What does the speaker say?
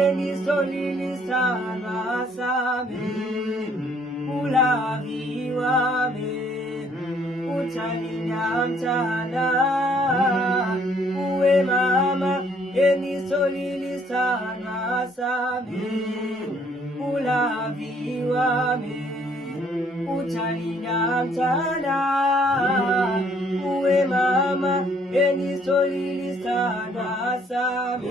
enisolili sana same, ulaviwa me, utalinda mchana, uwe mama, enisolili sana same, ulaviwa me, utalinda mchana, uwe mama, enisolili sana same.